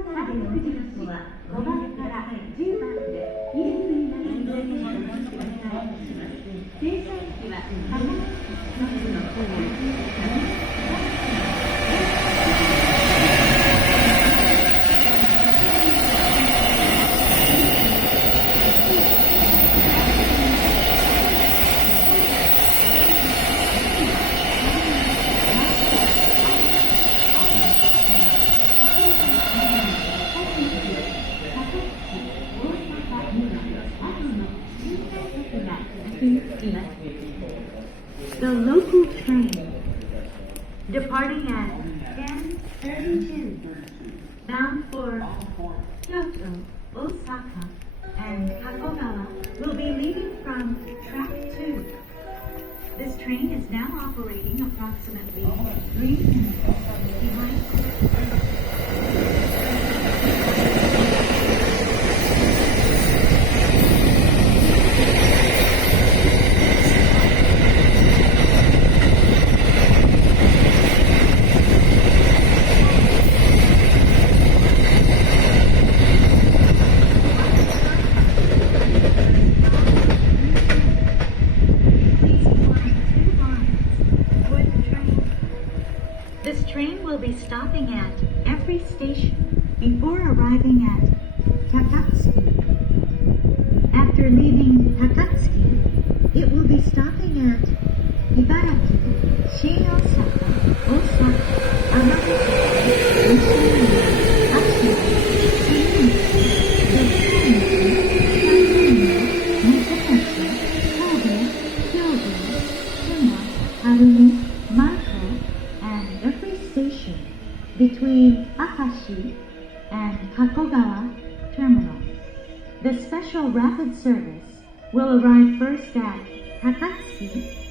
内での時刻は5番から10番でニュースになる運転をお待ちください。停車駅は浜松市の方The local train departing at 10:32 bound for Kyoto, Osaka, and Kakogawa will be leaving from track 2. This train is now operating approximately 3 minutes behind schedule. This train will be stopping at every station before arriving at Takatsuki. After leaving Takatsuki, it will be stopping at Ibaraki, Shinosaka, Osaka, Amagashi, Yoshinoya, Achiro, Tsurushi, Yoshinoya, Nagoyashi, Kobe, Kyoto, Shima, Harumi, between Akashi and Kakogawa Terminal. The special rapid service will arrive first at Takatsuki